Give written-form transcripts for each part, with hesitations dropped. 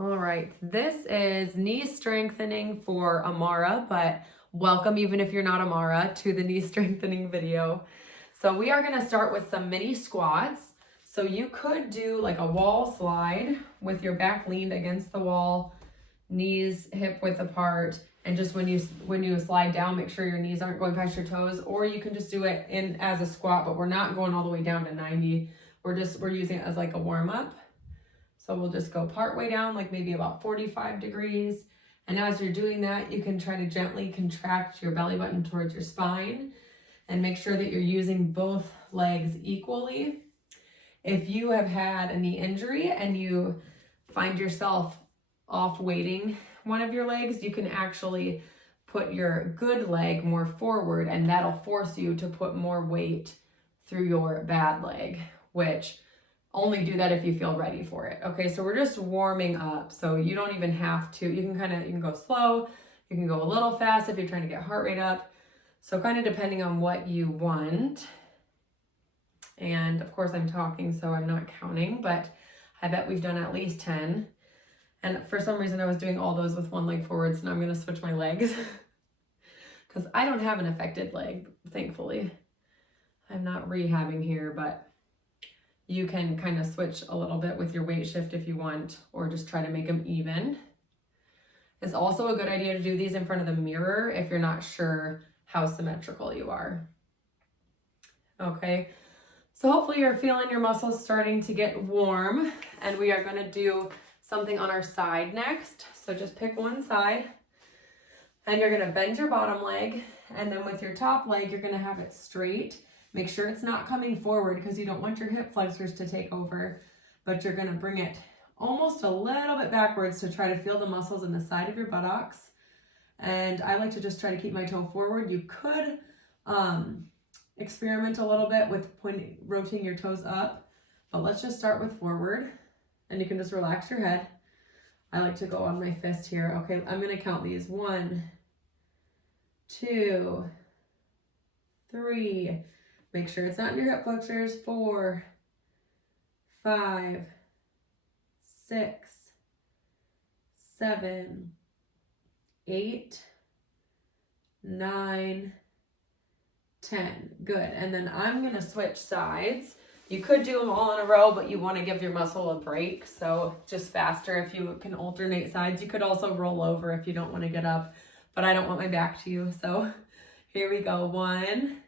All right, this is knee strengthening for Amara, but welcome, even if you're not Amara, to the knee strengthening video. So we are gonna start with some mini squats. So you could do like a wall slide with your back leaned against the wall, knees hip width apart, and just when you slide down, make sure your knees aren't going past your toes, or you can just do it in as a squat, but we're not going all the way down to 90. We're using it as like a warm-up. So we'll just go part way down, like maybe about 45 degrees. And as you're doing that, you can try to gently contract your belly button towards your spine and make sure that you're using both legs equally. If you have had a knee injury and you find yourself off weighting one of your legs, you can actually put your good leg more forward, and that'll force you to put more weight through your bad leg, which only do that if you feel ready for it. Okay, so we're just warming up. So you don't even have to, you can go slow, you can go a little fast if you're trying to get heart rate up. So kind of depending on what you want. And of course I'm talking, so I'm not counting, but I bet we've done at least 10. And for some reason I was doing all those with one leg forwards, and I'm gonna switch my legs because I don't have an affected leg, thankfully. I'm not rehabbing here, but you can kind of switch a little bit with your weight shift if you want, or just try to make them even. It's also a good idea to do these in front of the mirror if you're not sure how symmetrical you are. Okay, so hopefully you're feeling your muscles starting to get warm, and we are gonna do something on our side next. So just pick one side, and you're gonna bend your bottom leg, and then with your top leg, you're gonna have it straight. Make sure it's not coming forward because you don't want your hip flexors to take over, but you're gonna bring it almost a little bit backwards to try to feel the muscles in the side of your buttocks. And I like to just try to keep my toe forward. You could experiment a little bit with rotating your toes up, but let's just start with forward, and you can just relax your head. I like to go on my fist here. Okay, I'm gonna count these. 1, 2, 3. Make sure it's not in your hip flexors. 4, 5, 6, 7, 8, 9, 10. Good. And then I'm going to switch sides. You could do them all in a row, but you want to give your muscle a break. So just faster if you can alternate sides. You could also roll over if you don't want to get up, but I don't want my back to you. So here we go. 1,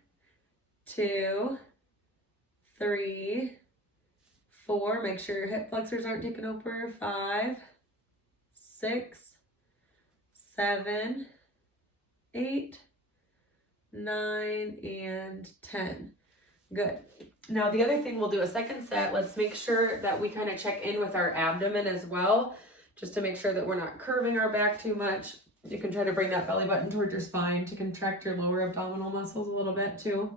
2, 3, 4. Make sure your hip flexors aren't taking over. 5, 6, 7, 8, 9, and 10. Good. Now the other thing, we'll do a second set. Let's make sure that we kind of check in with our abdomen as well, just to make sure that we're not curving our back too much. You can try to bring that belly button towards your spine to contract your lower abdominal muscles a little bit too.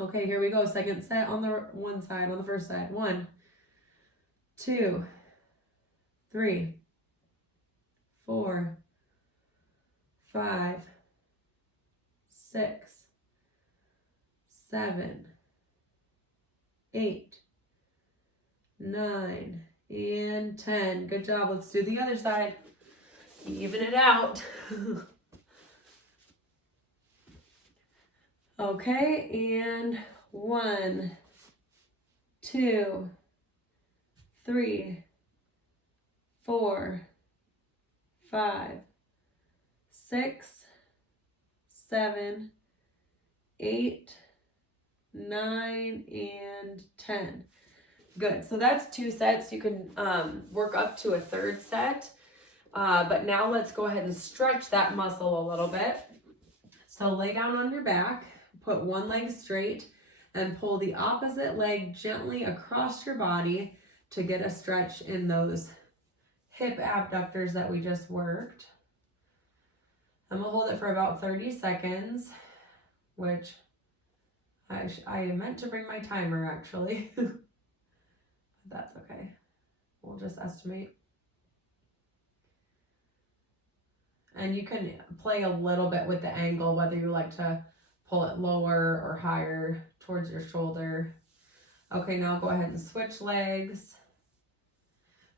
Okay, here we go. Second set on the one side, on the first side. 1, 2, 3, 4, 5, 6, 7, 8, 9, and 10. Good job. Let's do the other side. Even it out. Okay, and 1, 2, 3, 4, 5, 6, 7, 8, 9, and 10. Good. So that's 2 sets. You can work up to a third set. But now let's go ahead and stretch that muscle a little bit. So lay down on your back, put one leg straight, and pull the opposite leg gently across your body to get a stretch in those hip abductors that we just worked. I'm gonna hold it for about 30 seconds, which I meant to bring my timer actually, but that's okay. We'll just estimate. And you can play a little bit with the angle, whether you like to pull it lower or higher towards your shoulder. Okay, now go ahead and switch legs.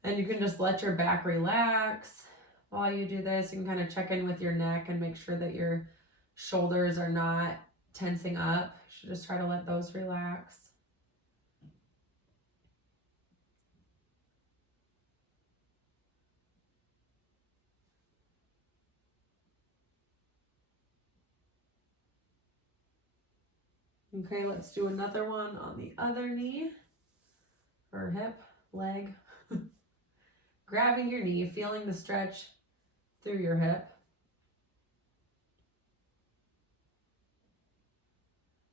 And you can just let your back relax while you do this. You can kind of check in with your neck and make sure that your shoulders are not tensing up. You should just try to let those relax. Okay, let's do another one on the other knee or hip, leg. Grabbing your knee, feeling the stretch through your hip.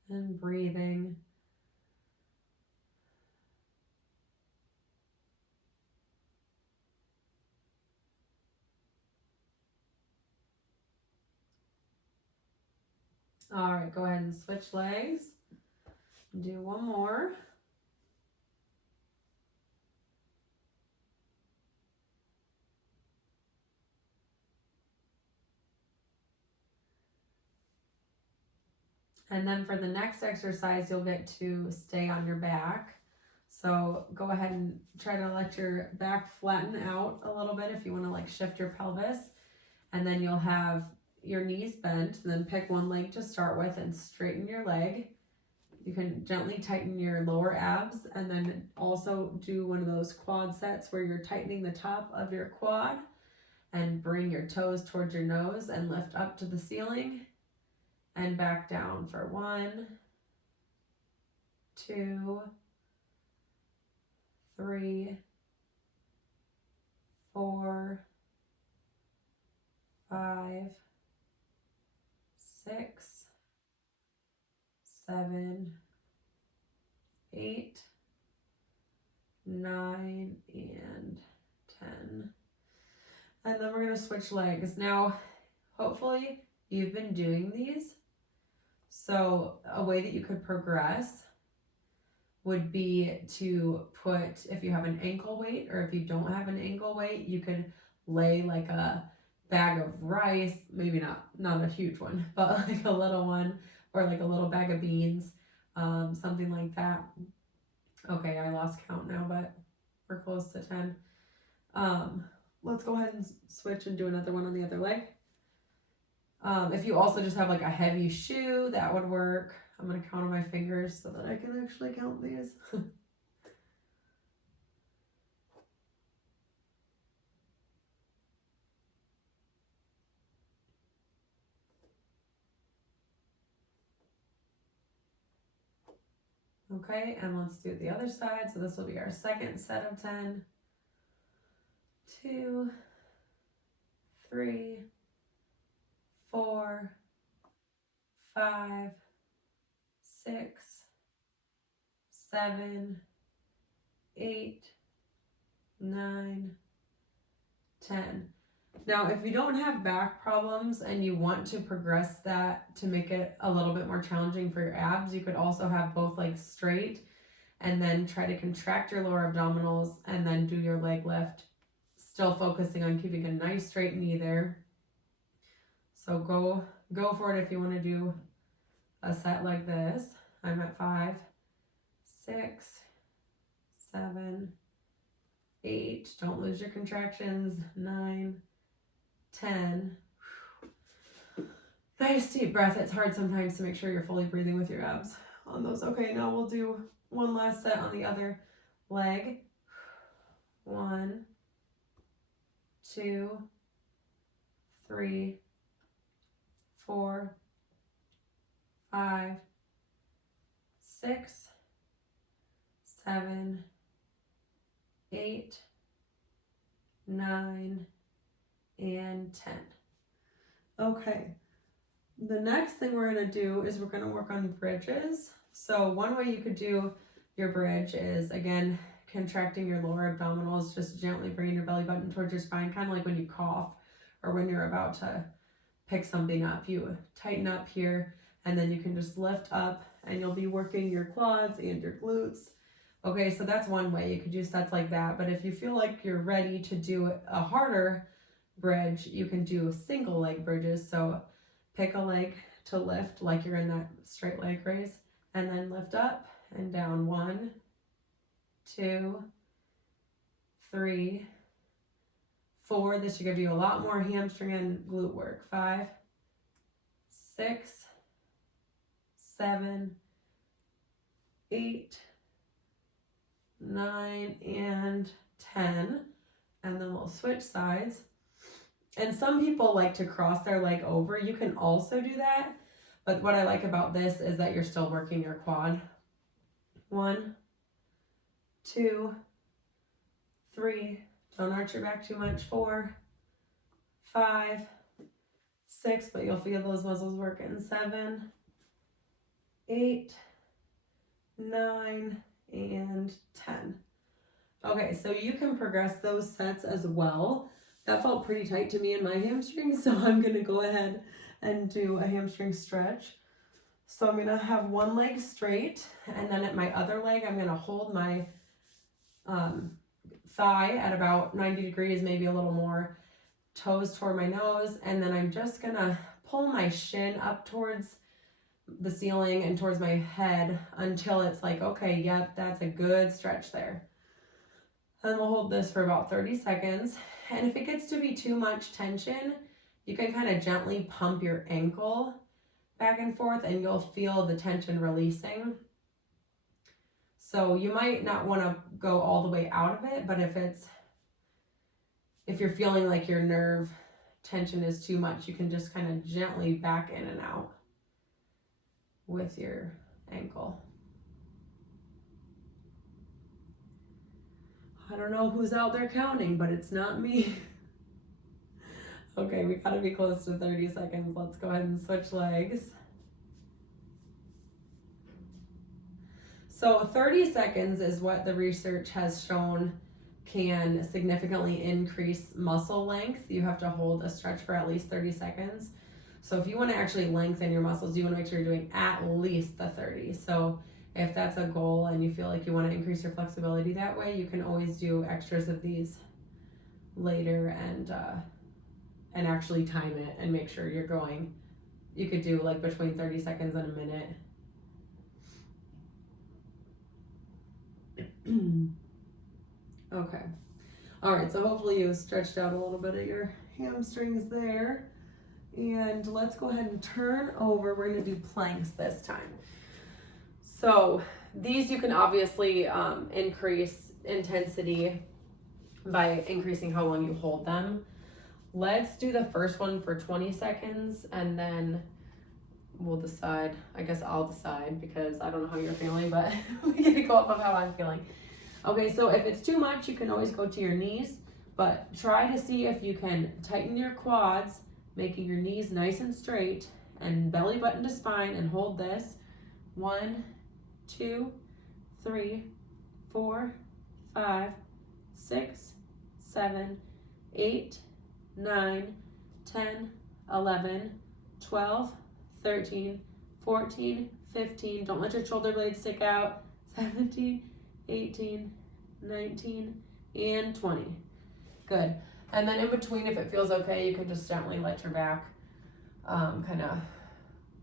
And breathing. All right, go ahead and switch legs. Do one more. And then for the next exercise, you'll get to stay on your back. So go ahead and try to let your back flatten out a little bit if you want to like shift your pelvis. And then you'll have your knees bent, and then pick one leg to start with and straighten your leg. You can gently tighten your lower abs, and then also do one of those quad sets where you're tightening the top of your quad and bring your toes towards your nose and lift up to the ceiling and back down for 1, 2, 3, 4, 5, 6, 7, 8, 9, and 10. And then we're going to switch legs. Now, hopefully you've been doing these. So a way that you could progress would be to put, if you have an ankle weight, or if you don't have an ankle weight, you could lay like a bag of rice, maybe not a huge one, but like a little one, or like a little bag of beans, something like that. Okay, I lost count now, but we're close to 10. Let's go ahead and switch and do another one on the other leg. If you also just have like a heavy shoe, that would work. I'm going to count on my fingers so that I can actually count these. Okay, and let's do the other side. So this will be our second set of 10. 2, 3, 4, 5, 6, 7, 8, 9, 10. Now, if you don't have back problems and you want to progress that to make it a little bit more challenging for your abs, you could also have both legs straight and then try to contract your lower abdominals and then do your leg lift, still focusing on keeping a nice straight knee there. So go for it if you want to do a set like this. I'm at 5, 6, 7, 8. Don't lose your contractions. 9, 10. Nice deep breath. It's hard sometimes to make sure you're fully breathing with your abs on those. Okay, now we'll do one last set on the other leg. 1, 2, 3, 4, 5, 6, 7, 8, 9, and 10. Okay, the next thing we're going to do is we're going to work on bridges. So one way you could do your bridge is, again, contracting your lower abdominals, just gently bringing your belly button towards your spine, kind of like when you cough or when you're about to pick something up. You tighten up here, and then you can just lift up, and you'll be working your quads and your glutes. Okay, so that's one way. You could do sets like that, but if you feel like you're ready to do a harder bridge, you can do single leg bridges. So pick a leg to lift like you're in that straight leg raise, and then lift up and down. 1, 2, 3, 4. This should give you a lot more hamstring and glute work. 5, 6, 7, 8, 9, and 10. And then we'll switch sides. And some people like to cross their leg over. You can also do that. But what I like about this is that you're still working your quad. 1, 2, 3. Don't arch your back too much. 4, 5, 6. But you'll feel those muscles working. 7, 8, 9, and 10. Okay, so you can progress those sets as well. That felt pretty tight to me in my hamstrings, so I'm going to go ahead and do a hamstring stretch. So I'm going to have one leg straight, and then at my other leg, I'm going to hold my thigh at about 90 degrees, maybe a little more, toes toward my nose, and then I'm just going to pull my shin up towards the ceiling and towards my head until it's like, okay, yep, that's a good stretch there. And we'll hold this for about 30 seconds. And if it gets to be too much tension, you can kind of gently pump your ankle back and forth and you'll feel the tension releasing. So you might not want to go all the way out of it, but if you're feeling like your nerve tension is too much, you can just kind of gently back in and out with your ankle. I don't know who's out there counting, but it's not me. Okay, we gotta be close to 30 seconds. Let's go ahead and switch legs. So 30 seconds is what the research has shown can significantly increase muscle length. You have to hold a stretch for at least 30 seconds. So if you want to actually lengthen your muscles, you want to make sure you're doing at least the 30. So if that's a goal and you feel like you want to increase your flexibility that way, you can always do extras of these later and actually time it and make sure you're going. You could do like between 30 seconds and a minute. Okay. All right, so hopefully you stretched out a little bit of your hamstrings there. And let's go ahead and turn over. We're going to do planks this time. So these you can obviously increase intensity by increasing how long you hold them. Let's do the first one for 20 seconds and then we'll decide. I guess I'll decide because I don't know how you're feeling, but we get to go off of how I'm feeling. Okay, so if it's too much, you can always go to your knees, but try to see if you can tighten your quads, making your knees nice and straight and belly button to spine, and hold this. 1, 2, 3, 4, 5, 6, 7, 8, 9, 10, 11, 12, 13, 14, 15. Don't let your shoulder blades stick out. 17, 18, 19, and 20. Good. And then in between, if it feels okay, you can just gently let your back kind of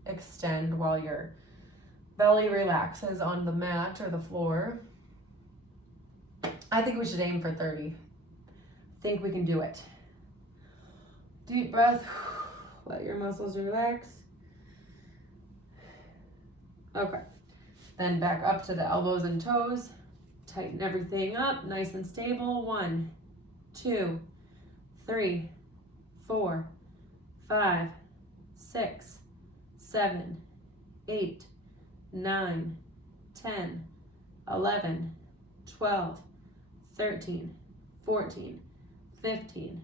extend while your belly relaxes on the mat or the floor. I think we should aim for 30. I think we can do it. Deep breath. Let your muscles relax. Okay. Then back up to the elbows and toes. Tighten everything up, nice and stable. 1, 2, 3, 4, 5, 6, 7, 8, 9, 10, 11, 12, 13, 14, 15,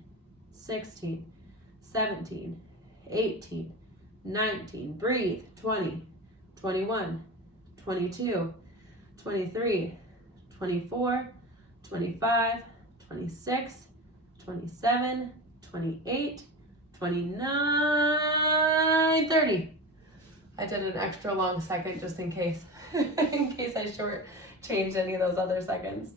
16, 17, 18, 19, breathe, 20, 21, 22, 23, 24, 25, 26, 27, 28, 29, 30. I did an extra long second just in case I short-changed any of those other seconds.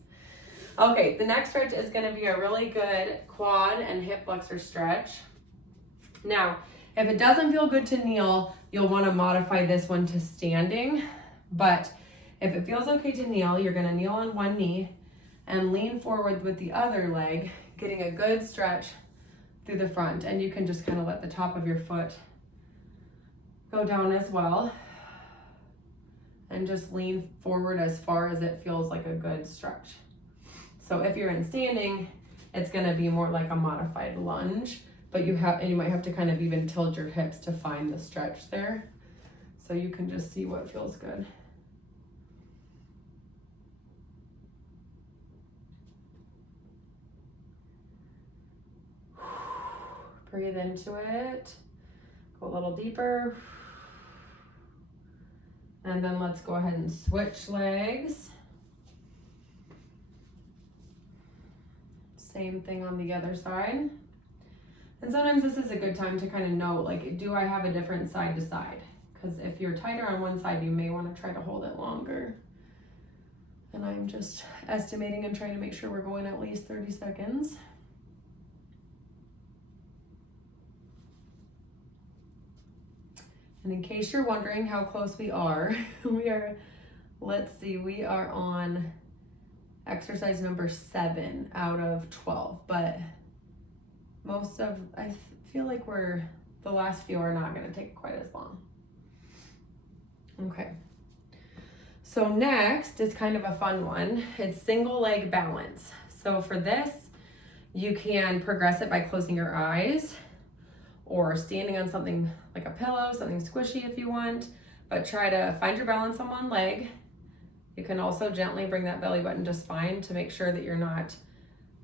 Okay, the next stretch is going to be a really good quad and hip flexor stretch. Now, if it doesn't feel good to kneel, you'll want to modify this one to standing. But if it feels okay to kneel, you're going to kneel on one knee and lean forward with the other leg, getting a good stretch through the front. And you can just kind of let the top of your foot go down as well. And just lean forward as far as it feels like a good stretch. So if you're in standing, it's gonna be more like a modified lunge, but you might have to kind of even tilt your hips to find the stretch there. So you can just see what feels good. Breathe into it. Go a little deeper. And then let's go ahead and switch legs. Same thing on the other side. And sometimes this is a good time to kind of know, like, do I have a different side to side? Because if you're tighter on one side, you may want to try to hold it longer. And I'm just estimating and trying to make sure we're going at least 30 seconds. And in case you're wondering how close we are, we are on exercise number 7 out of 12, but I feel like the last few are not gonna take quite as long. Okay, so next is kind of a fun one. It's single leg balance. So for this, you can progress it by closing your eyes or standing on something like a pillow, something squishy if you want, but try to find your balance on one leg. You can also gently bring that belly button to spine to make sure that you're not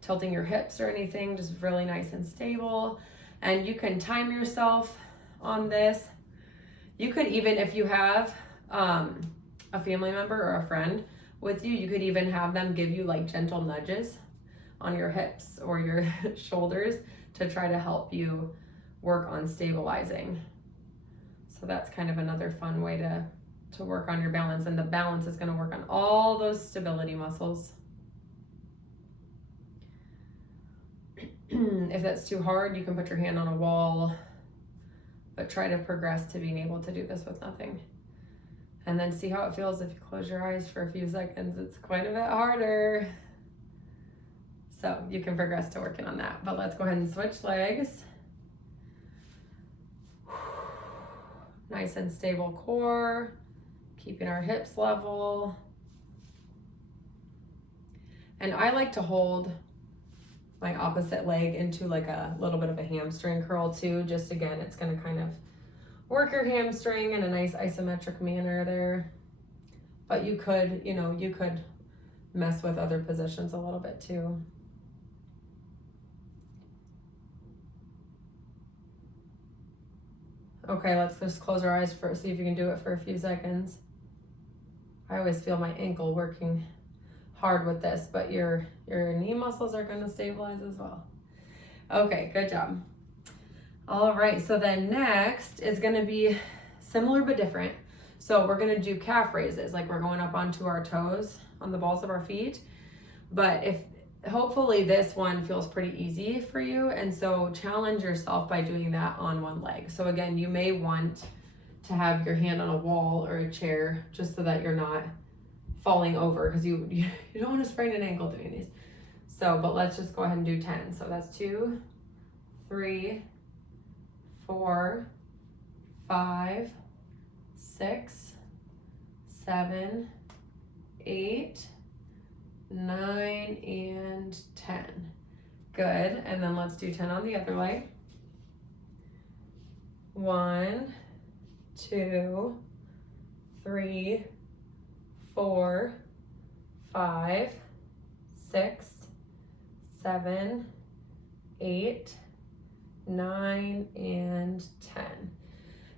tilting your hips or anything, just really nice and stable. And you can time yourself on this. You could even, if you have a family member or a friend with you, you could even have them give you like gentle nudges on your hips or your shoulders to try to help you work on stabilizing. So that's kind of another fun way to work on your balance, and the balance is going to work on all those stability muscles. If that's too hard, you can put your hand on a wall, but try to progress to being able to do this with nothing. And then see how it feels if you close your eyes for a few seconds. It's quite a bit harder. So you can progress to working on that, but let's go ahead and switch legs. Nice and stable core, keeping our hips level. And I like to hold my opposite leg into like a little bit of a hamstring curl too. Just again, it's gonna kind of work your hamstring in a nice isometric manner there. But you could mess with other positions a little bit too. Okay, let's just close our eyes see if you can do it for a few seconds. I always feel my ankle working hard with this, but your knee muscles are going to stabilize as well. Okay, good job. All right, so then next is going to be similar but different. So we're going to do calf raises, like we're going up onto our toes on the balls of our feet. But hopefully this one feels pretty easy for you, and so challenge yourself by doing that on one leg. So again, you may want to have your hand on a wall or a chair just so that you're not falling over, because you don't want to sprain an ankle doing these. So, but let's just go ahead and do 10. So that's 2, 3, 4, 5, 6, 7, 8, 9, and 10. Good. And then let's do 10 on the other leg. 1, 2, 3, 4, 5, 6, 7, 8, 9, and 10.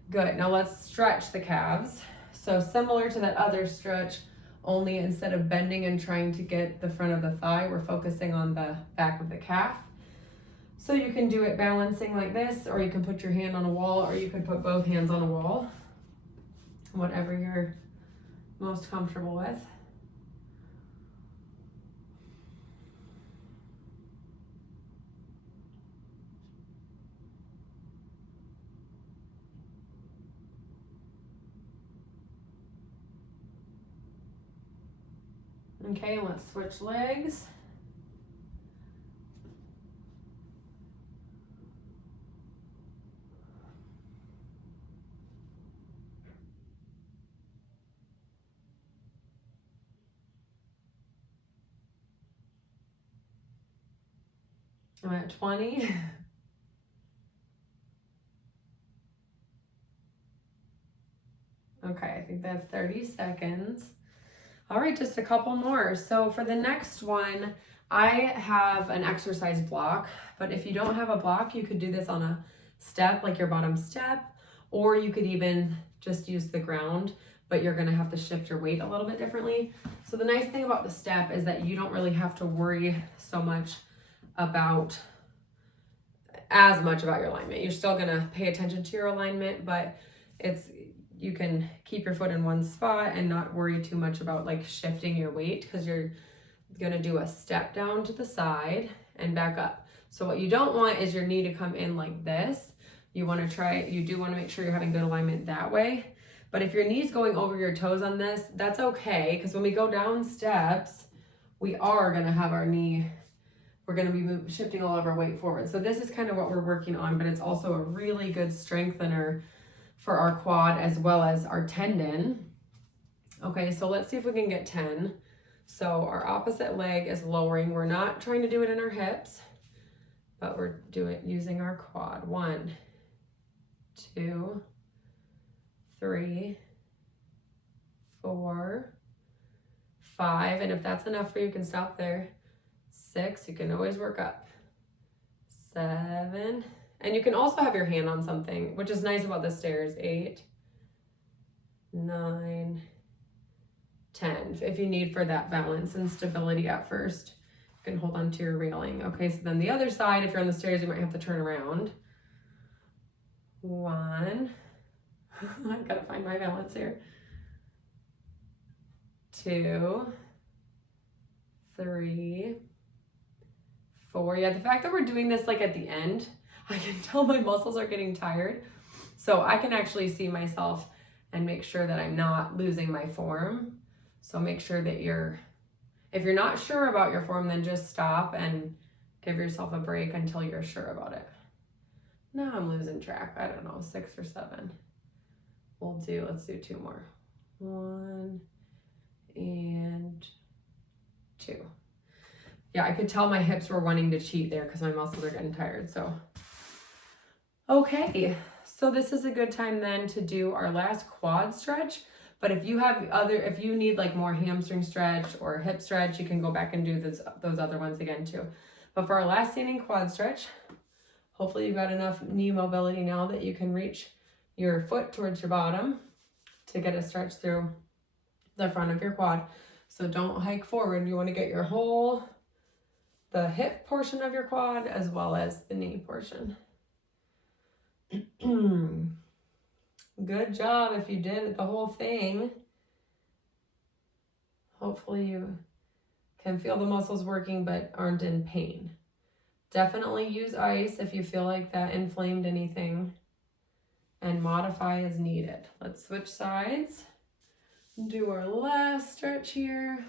Good. Now let's stretch the calves. So similar to that other stretch, only instead of bending and trying to get the front of the thigh, we're focusing on the back of the calf. So you can do it balancing like this, or you can put your hand on a wall, or you can put both hands on a wall, whatever you're most comfortable with. Okay, let's switch legs. I'm at 20. Okay, I think that's 30 seconds. All right, just a couple more. So for the next one, I have an exercise block, but if you don't have a block, you could do this on a step, like your bottom step, or you could even just use the ground, but you're gonna have to shift your weight a little bit differently. So the nice thing about the step is that you don't really have to worry so much about as much about your alignment. You're still gonna pay attention to your alignment, but you can keep your foot in one spot and not worry too much about like shifting your weight, because you're gonna do a step down to the side and back up. So what you don't want is your knee to come in like this. You do want to make sure you're having good alignment that way. But if your knee's going over your toes on this, that's okay, because when we go down steps, we are gonna have our knee, we're gonna be shifting all of our weight forward. So this is kind of what we're working on, but it's also a really good strengthener for our quad as well as our tendon. Okay, so let's see if we can get 10. So our opposite leg is lowering. We're not trying to do it in our hips, but we're using our quad. 1, 2, 3, 4, 5. And if that's enough for you, you can stop there. 6, you can always work up. 7, and you can also have your hand on something, which is nice about the stairs. 8, 9, 10. If you need for that balance and stability at first, you can hold on to your railing. Okay, so then the other side, if you're on the stairs, you might have to turn around. 1, I've got to find my balance here. 2, 3, 4. Yeah, the fact that we're doing this like at the end, I can tell my muscles are getting tired. So I can actually see myself and make sure that I'm not losing my form. So make sure that if you're not sure about your form, then just stop and give yourself a break until you're sure about it. Now I'm losing track. I don't know, 6 or 7. Let's do 2 more. 1 and 2. Yeah, I could tell my hips were wanting to cheat there because my muscles are getting tired. So, okay. So this is a good time then to do our last quad stretch. But if you need like more hamstring stretch or hip stretch, you can go back and do those other ones again too. But for our last standing quad stretch, hopefully you've got enough knee mobility now that you can reach your foot towards your bottom to get a stretch through the front of your quad. So don't hike forward. You want to get the hip portion of your quad as well as the knee portion. Good job if you did the whole thing. Hopefully you can feel the muscles working but aren't in pain. Definitely use ice if you feel like that inflamed anything, and modify as needed. Let's switch sides. Do our last stretch here.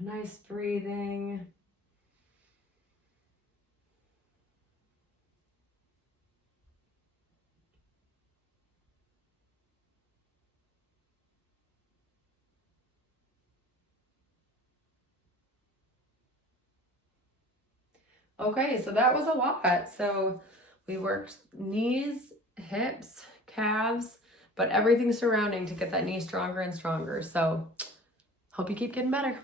Nice breathing. Okay, so that was a lot. So we worked knees, hips, calves, but everything surrounding to get that knee stronger and stronger. So hope you keep getting better.